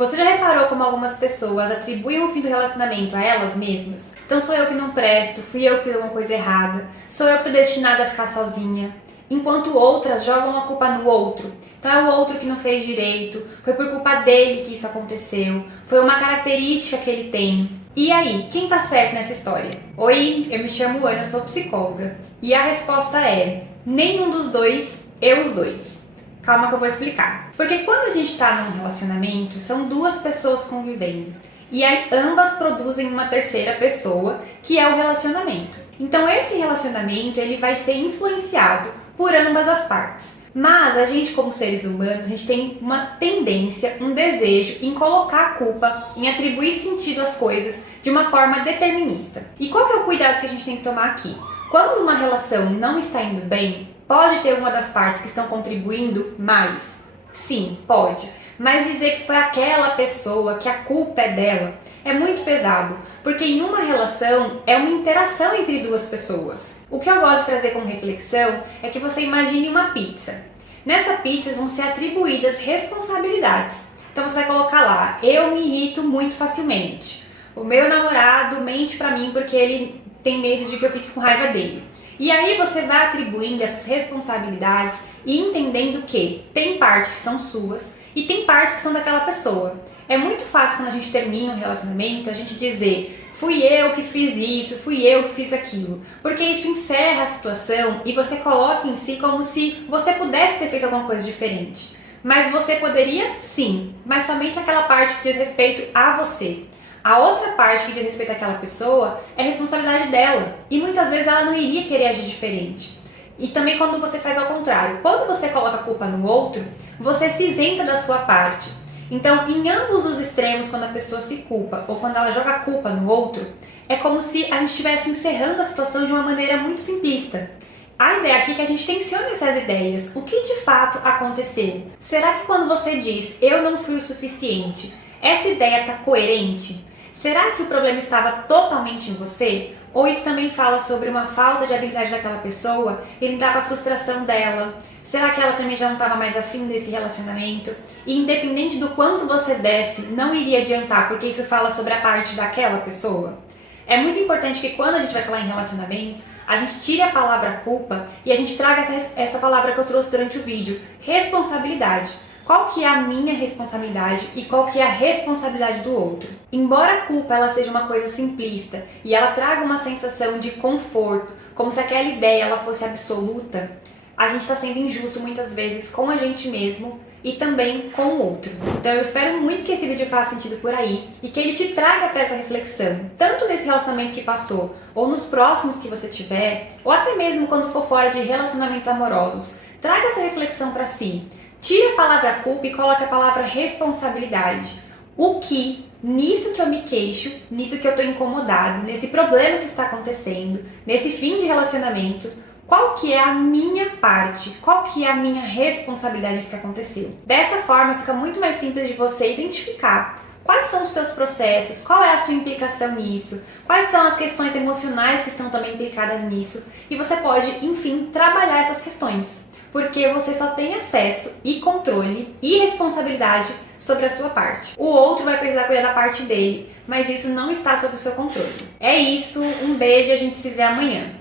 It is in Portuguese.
Você já reparou como algumas pessoas atribuem o fim do relacionamento a elas mesmas? Então sou eu que não presto, fui eu que fiz alguma coisa errada, sou eu que estou destinada a ficar sozinha. Enquanto outras jogam a culpa no outro. Então é o outro que não fez direito, foi por culpa dele que isso aconteceu, foi uma característica que ele tem. E aí, quem tá certo nessa história? Oi, eu me chamo Ana, eu sou psicóloga. E a resposta é: nenhum dos dois, eu os dois. Calma que eu vou explicar. Porque quando a gente tá num relacionamento, são duas pessoas convivendo. E aí ambas produzem uma terceira pessoa, que é o relacionamento. Então esse relacionamento, ele vai ser influenciado por ambas as partes. Mas a gente, como seres humanos, a gente tem uma tendência, um desejo em colocar a culpa, em atribuir sentido às coisas de uma forma determinista. E qual que é o cuidado que a gente tem que tomar aqui? Quando uma relação não está indo bem, pode ter uma das partes que estão contribuindo mais? Sim, pode. Mas dizer que foi aquela pessoa, que a culpa é dela, é muito pesado, porque em uma relação é uma interação entre duas pessoas. O que eu gosto de trazer como reflexão é que você imagine uma pizza. Nessa pizza vão ser atribuídas responsabilidades. Então você vai colocar lá: eu me irrito muito facilmente. O meu namorado mente pra mim porque ele tem medo de que eu fique com raiva dele. E aí você vai atribuindo essas responsabilidades e entendendo que tem partes que são suas e tem partes que são daquela pessoa. É muito fácil quando a gente termina um relacionamento a gente dizer: fui eu que fiz isso, fui eu que fiz aquilo. Porque isso encerra a situação e você coloca em si como se você pudesse ter feito alguma coisa diferente. Mas você poderia sim, mas somente aquela parte que diz respeito a você. A outra parte que diz respeito àquela pessoa é responsabilidade dela. E muitas vezes ela não iria querer agir diferente. E também quando você faz ao contrário. Quando você coloca a culpa no outro, você se isenta da sua parte. Então, em ambos os extremos, quando a pessoa se culpa ou quando ela joga a culpa no outro, é como se a gente estivesse encerrando a situação de uma maneira muito simplista. A ideia aqui é que a gente tensione essas ideias. O que de fato aconteceu? Será que quando você diz eu não fui o suficiente, essa ideia está coerente? Será que o problema estava totalmente em você? Ou isso também fala sobre uma falta de habilidade daquela pessoa e lidar com a frustração dela? Será que ela também já não estava mais afim desse relacionamento? E independente do quanto você desse, não iria adiantar, porque isso fala sobre a parte daquela pessoa? É muito importante que quando a gente vai falar em relacionamentos, a gente tire a palavra culpa e a gente traga essa palavra que eu trouxe durante o vídeo: responsabilidade. Qual que é a minha responsabilidade e qual que é a responsabilidade do outro? Embora a culpa ela seja uma coisa simplista e ela traga uma sensação de conforto, como se aquela ideia ela fosse absoluta, a gente está sendo injusto muitas vezes com a gente mesmo e também com o outro. Então eu espero muito que esse vídeo faça sentido por aí e que ele te traga para essa reflexão, tanto nesse relacionamento que passou, ou nos próximos que você tiver, ou até mesmo quando for fora de relacionamentos amorosos. Traga essa reflexão para si. Tire a palavra culpa e coloque a palavra responsabilidade. O que, nisso que eu me queixo, nisso que eu estou incomodado, nesse problema que está acontecendo, nesse fim de relacionamento, qual que é a minha parte? Qual que é a minha responsabilidade nisso que aconteceu? Dessa forma fica muito mais simples de você identificar quais são os seus processos, qual é a sua implicação nisso, quais são as questões emocionais que estão também implicadas nisso, e você pode, enfim, trabalhar essas questões. Porque você só tem acesso e controle e responsabilidade sobre a sua parte. O outro vai precisar cuidar da parte dele, mas isso não está sob o seu controle. É isso, um beijo e a gente se vê amanhã.